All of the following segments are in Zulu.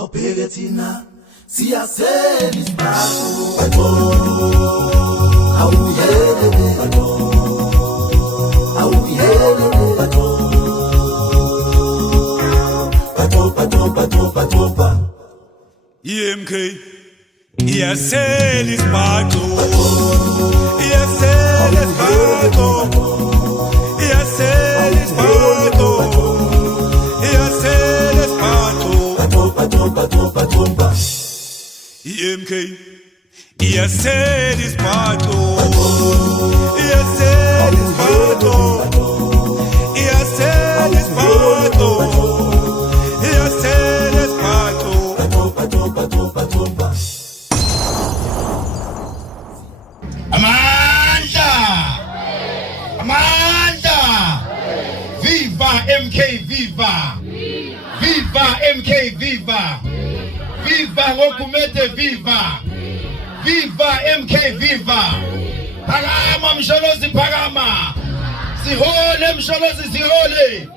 awubheke thina siyasela isibhaco awuyelele bato EMK iyasela isibhaco iyasela isibhaco iyasela isibhaco iyasela isibhaco EMK iyasela isibhaco iyasela isibhaco iyasela isibhaco iyasela isibhaco Amanda Viva MK Viva Viva MK Viva Viva Ngokumete Viva Viva MK Viva Phakama msholozi phakama sihole msholozi sihole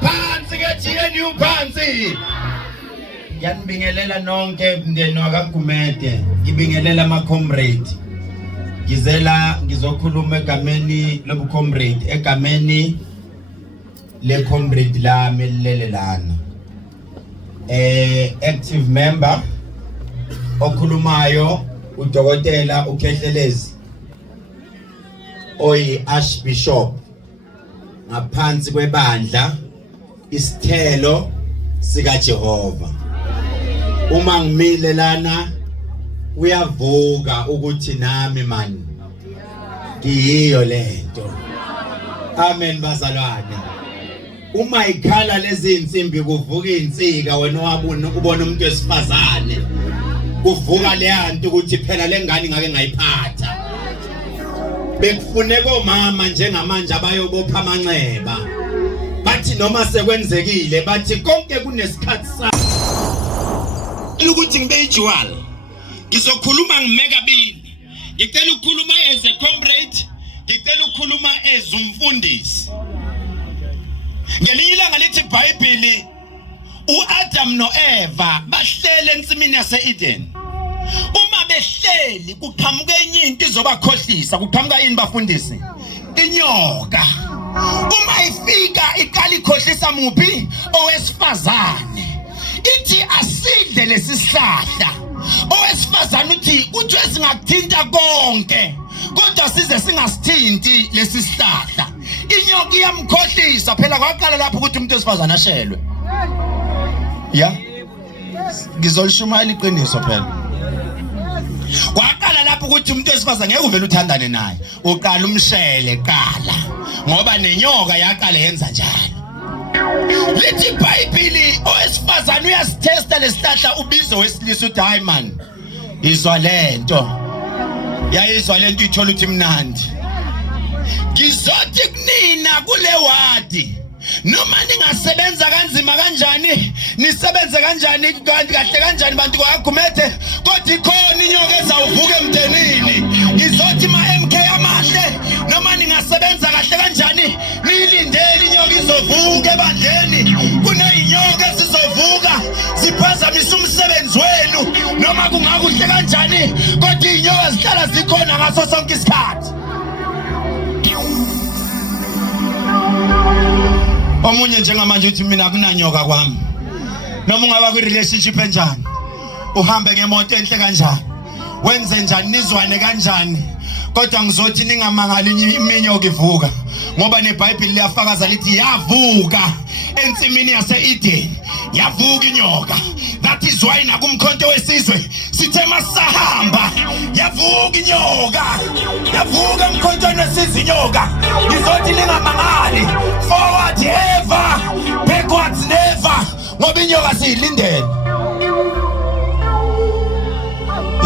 phansi ke GNU phansi yanibingelela nonke mndeni wakaGumede ngibingelela ama comrade ngizokhuluma egameni lobu comrade egameni le comrade lami lelelana active member okhulumayo udokotela uKhehlelezi oyi Archbishop ngaphansi kwebandla isithelo sika Jehova uma ngimile lana uyavuka ukuthi nami mani ngiyiyo lento amen bazalwane uma ikhala lezi insimbi kuvuka insika wena wabona ubona umuntu wesifazane kuvuka le yanto ukuthi phela lengane ngake ngayiphatha bekufuneka omama njengamanje abayobopha amanxeba bathi noma sekwenzekile bathi konke kunesikhathi sa ukuthi ngibe ijuwala ngizokhuluma ngimeka bini ngicela ukukhuluma as a comrade ngicela ukukhuluma as umfundisi ngelinye ilanga lithi iBhayibheli uAdam noEva bahlele ensimini yaseEden uma behleli kuqhamuka enye into izobakhohlisa kuqhamuka yini bafundisi inyoka uma ifika iqala ikhohlisa muphi owesifazane ithi asidle lesisihlahla owesifazane uthi kuthiwe singakuthinta konke kodwa size singasithinti lesisihlahla inyoka iyamkhohlisa phela kwaqala lapho ukuthi umuntu wesifazane ashelwe ya ngizolishumayela iqiniso phela kwaqala lapho ukuthi umuntu wesifazane ngeke uvele uthandane naye uqala umshele qala ngoba nenyoka yaqala yenza njalo lithi iBhayibheli owesifazane uyasithesta lesihlahla ubize wesilisa uthi hayi man izwa lento yayizwa lento ithola uthi mnandi ngizothi kunina kule wadi noma ningasebenza kanzima kanjani nisebenze kanjani kanti kahle kanjani bantu kwaGumede kodwa ikhona inyoka ezawuvuka emndenini ngizothi ma MK amahle noma ningasebenza kahle kanjani nilindele inyoka izovuka ebandleni kuneyinyoka ezizovuka ziphazamisa umsebenzi wenu noma kungakuhle kanjani kodwa inyoka zihlala zikhona ngaso sonke isikhathi omunye njengamanje uthi mina kunanyoka kwami noma ungaba ku relationship enjani uhambe ngemoto enhle kanjani wenze njani nizwane kanjani kodwa ngizothi ningamangali iminyoka ivuka ngoba neBhayibheli liyafakaza lithi yavuka ensimini yaseEden yavuka inyoka that is why nakumkhonto wesizwe sithe masahamba yavuka inyoka yavuka emkhontweni wesizwe inyoka ngizothi ningamangali forward ever backwards never ngoba inyoka siyilindele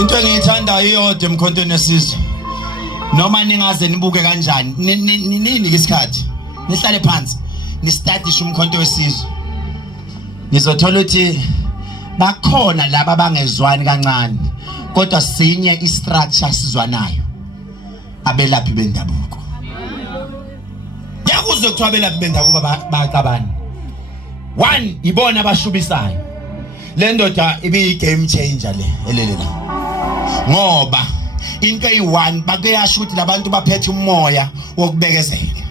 into engiyithandayo iyodwa emkhontweni wesizwe noma ningaze nibuke kanjani nini isikhathi nihlale phansi nistadishe umkhonto wesizwe nizothola ukuthi bakhona laba bangezwani kancane kodwa sinye istructure sizwanayo abelaphi bendabuko yakuzwe kuthiwa abelaphi bendabuko baqabana one ibona abashubisayo le ndoda ibi game changer le elelela ngoba into eyi1 bakuyasho ukuthi labantu baphethe umoya wokubekezela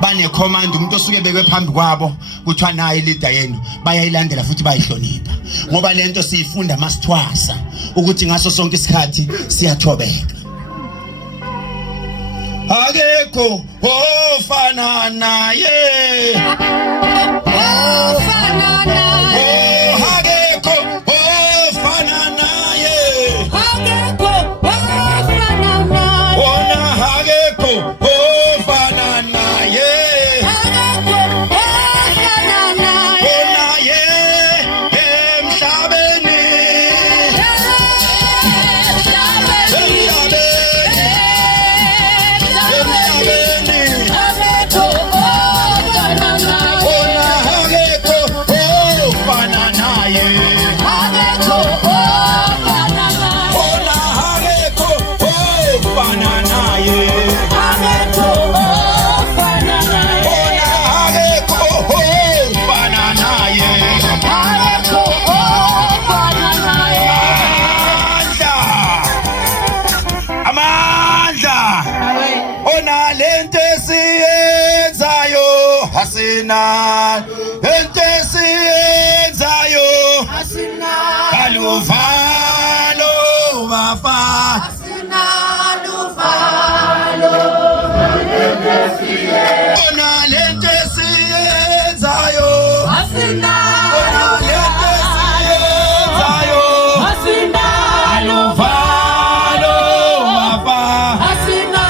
bane command umuntu osuke bekwe phambi kwabo kuthiwa nayi leader yenu bayayilandela futhi bayihlonipha ngoba lento siyifunda masithwasa ukuthi ngaso sonke isikhathi siyathobeka akekho ofana naye ofana naye akekho ofana naye akekho ofana naye ona akekho ofana naye akekho ofana naye ona ye emhlabeni Asina entesi enzayo asina kaluvalo bafa asina luvalo entesi ona lentesi enzayo asina ona lentesi enzayo asina luvalo bafa asina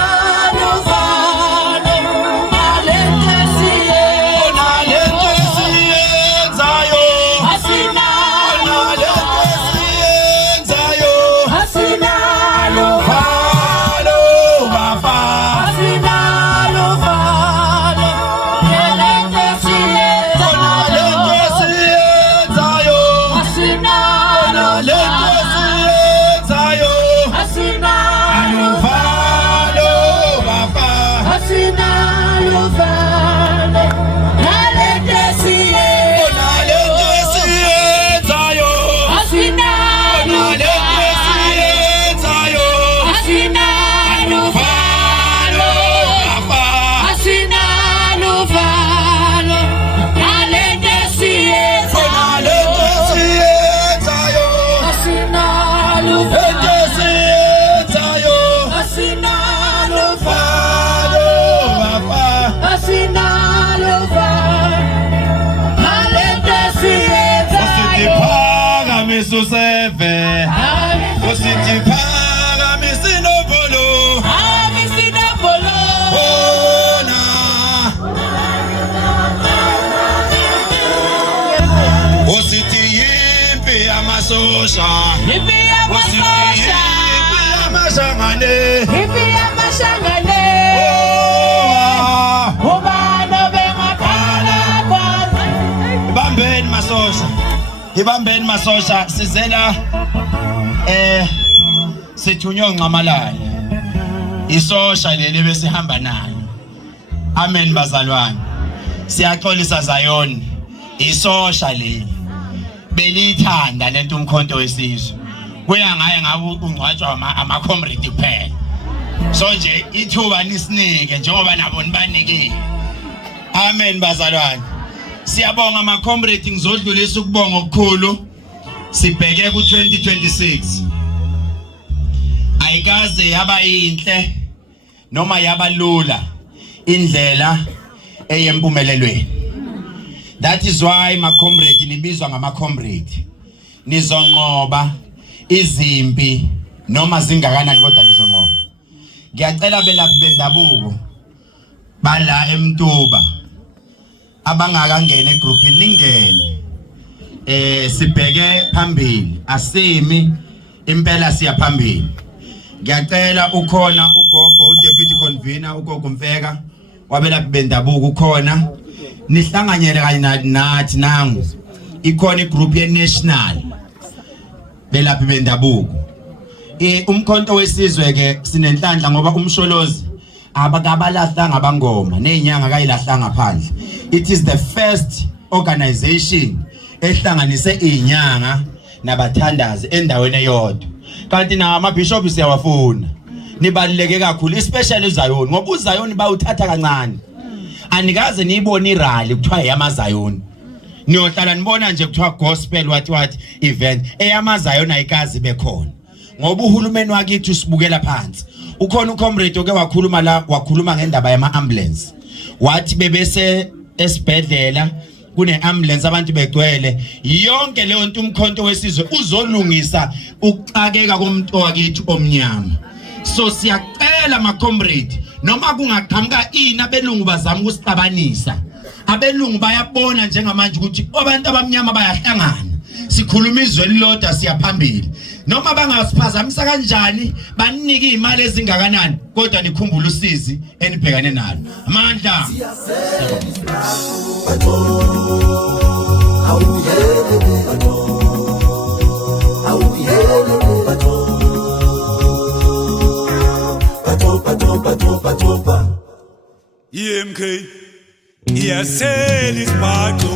Suseve Usitipaga misinopolo misinopolo ona Usiti yimpi amasosha yimpi amasosha yimpi amashangane yimpi amashangane ubano bengakhala kwazi bambeni masosha ibambeni masosha sizela sithunywa nqamalala isosha leli besihamba nayo amen bazalwane siyaxolisa Zion isosha leli belithanda lento umkhonto wesizwe kuya ngaye ngabe ungcwatshwa ama comrade kuphela so nje ithuba nisinike njengoba nabo nibanikile amen bazalwane siyabonga ama comrade ngizodlulisa ukubonga okukhulu sibheke ku 2026 ayikaze yaba yinhle noma yabalula indlela eyempumelelweni that is why ma comrade nibizwa ngama comrade nizonqoba izimpi noma zingakanani kodwa nizonqoba ngiyacela belaphi bendabuko bala eMtuba abangakangena egroupini ningene sibheke phambili asimi impela siya phambili ngiyacela ukhona ugogo uDeputy Convener ugogo Mfeka wabelaphi bendabuko ukhona nihlanganyele kanye nathi nangu ikhona igroup ye national belaphi bendabuko umkhonto wesizwe ke sinenhlanhla ngoba umsholozi abakabalahla ngabangoma nezinyanga kayilahla ngaphandle. It is the first organization ehlanganise izinyanga nabathandazi endaweni eyodwa. Kanti na amabishop siyawafuna. Nibaluleke kakhulu especially uZion ngoba uZion bawuthatha kancane. Anikaze niyibone irally kuthiwa eyamaZion. Niyohlala nibona nje kuthiwa gospel wathi event eyamaZion ayikazi bekhona. Ngoba uhulumeni wakithi usibukela phansi. Ukhona ucomrade oke wakhuluma ngendaba yama ambulance. Wathi bebese esibhedlela kune ambulance abantu begcwele yonke leyo nto umkhonto wesizwe uzolungisa ukuxakeka komuntu wakithi omnyama. So siyacela ma comrade noma kungaqhamuka ina belungu bazama ukusixabanisa. Abelungu bayabona njengamanje ukuthi abantu abamnyama bayahlangana. Sikhuluma izwe lilodwa siyaphambili. Noma bangasiphazamisa kanjani baninike imali ezingakanani kodwa nikhumbule usizi enibhekane nalo. Amandla. EMK iyasela isibhaxo